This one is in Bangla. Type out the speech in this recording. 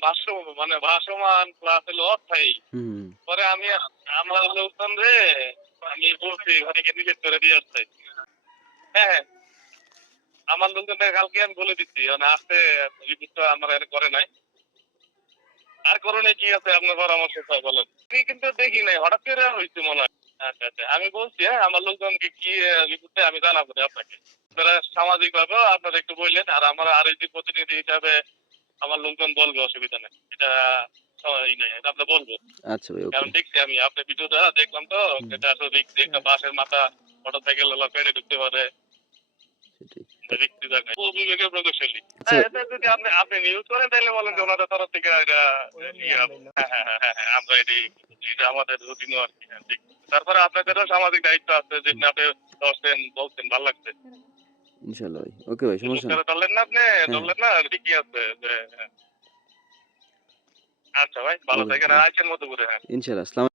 দেখলাম মানে ভাসমান প্লাস হলো অস্থায়ী। হুম, পরে আমি আমার লোকজন রে আমি বলছি ওখানে ডিলিট করে দিয়ে আসতে। হ্যাঁ, হ্যাঁ। আমার লোকজনকে কালকে আমি বলে দিচ্ছি। মানে আসতে রিপোর্টটা আমার এর করে নাই। আর করণীয় কি আছে আপনার পরামর্শ চাই বলেন? আমি কিন্তু দেখি নাই। হঠাৎ করে হইছে মনে হয়। আচ্ছা, আচ্ছা। আমি বলছি হ্যাঁ, আমার লোকজনকে কি রিপোর্ট দেয় আমি জানাবো আপনাকে। আপনারা সামাজিকভাবেও আপনারা একটু বললেন। আর আমার আরএসি প্রতিনিধি হিসাবে আমার লোকজন বলবে অসুবিধা নেই। এটা ই নাই। এটা আমরা বলব। আচ্ছা ভাই, ওকে। কারণ দেখছি আমি আপনার ভিডিওটা দেখলাম তো হুম, এটা আসলে দেখছি একটা বাসের মাথা মোটরসাইকেল হলো পেড়ে ঢুকতে পারে। সেটাই। রিস্কি জায়গায়। বিবেকের প্রকৌশলী। আচ্ছা হ্যাঁ, ভাই, এটা যদি আপনি আপনি নিউজ করেন তাইলে বলেন যে ওনাদের তরফ থেকে এটা ইয়ে হবে। হ্যাঁ, হ্যাঁ, হ্যাঁ, হ্যাঁ, হ্যাঁ, আমরা এটা আমাদের রুটিনও আরকি। হ্যাঁ, ঠিক। তারপরে আপনাদেরও সামাজিক দায়িত্ব আছে যেমনি আপনি ধরছেন, বলছেন ভাল লাগছে। ইনশাআল্লাহ ভাই। ওকে ভাই, সমস্যা নাই। লোকটারে ধরলেন না আপনি? হ্যাঁ, ধরলেন না? ঠিকই আছে যে হ্যাঁ। আচ্ছা ভাই ভালো ওকে থাকেন। ভাই। আইসেন মতো করে হ্যাঁ। ইনশাআল্লাহ। আসসালামু